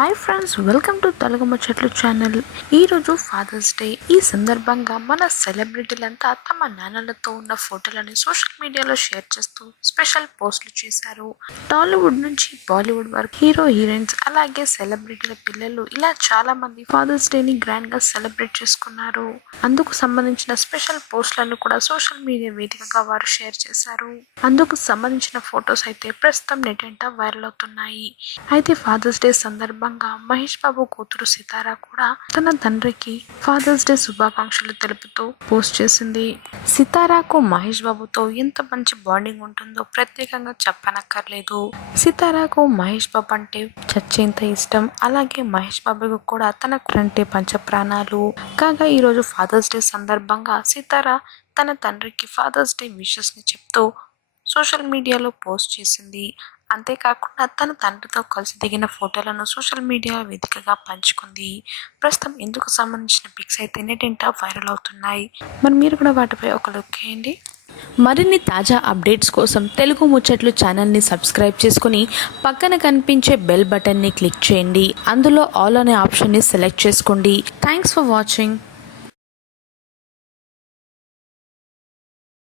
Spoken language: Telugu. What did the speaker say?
Hi friends, welcome to Telugu ముచ్చట్లు ఛానల్. ఈరోజు ఫాదర్స్ డే. ఈ సందర్భంగా మన సెలబ్రిటీలంతా తమ నాన్నలతో ఉన్న ఫోటోలని సోషల్ మీడియాలో షేర్ చేస్తూ స్పెషల్ పోస్టులు చేశారు. టాలీవుడ్ నుంచి బాలీవుడ్ వరకు హీరో హీరోయిన్స్ అలాగే సెలబ్రిటీల పిల్లలు ఇలా చాలా మంది ఫాదర్స్ డేని గ్రాండ్ గా సెలబ్రేట్ చేసుకున్నారు. అందుకు సంబంధించిన స్పెషల్ పోస్టులను కూడా సోషల్ మీడియా వేదికగా వారు షేర్ చేశారు. అందుకు సంబంధించిన ఫొటోస్ అయితే ప్రస్తుతం నెట్ వైరల్ అవుతున్నాయి. అయితే ఫాదర్స్ డే సందర్భంగా మహేష్ బాబు కూతురు సితారా కూడా తన తండ్రికి ఫాదర్స్ డే శుభాకాంక్షలు తెలుపుతూ పోస్ట్ చేసింది. సితారాకు మహేష్ బాబుతో ఎంత మంచి బాండింగ్ ఉంటుందో ప్రత్యేకంగా చెప్పనక్కర్లేదు. సితారాకు మహేష్ బాబు అంటే చచ్చేంత ఇష్టం. అలాగే మహేష్ బాబుకు కూడా తన అంటే పంచ ప్రాణాలు. కాగా ఈరోజు ఫాదర్స్ డే సందర్భంగా సితారా తన తండ్రికి ఫాదర్స్ డే విషెస్ ని చెప్తూ సోషల్ మీడియాలో పోస్ట్ చేసింది. అంతేకాకుండా తన తండ్రితో కలిసి దిగిన ఫోటోలను సోషల్ మీడియా వేదికగా పంచుకుంది. ప్రస్తుతం ఇందుకు సంబంధించిన పిక్స్ అయితే నెట్ వైరల్ అవుతున్నాయి. మరి మీరు కూడా వాటిపై ఒక లుక్ వేయండి. మరిన్ని తాజా అప్డేట్స్ కోసం తెలుగు ముచ్చట్లు ఛానల్ని సబ్స్క్రైబ్ చేసుకుని పక్కన కనిపించే బెల్ బటన్ని క్లిక్ చేయండి. అందులో ఆల్ అనే ఆప్షన్ని సెలెక్ట్ చేసుకోండి. Thanks for watching.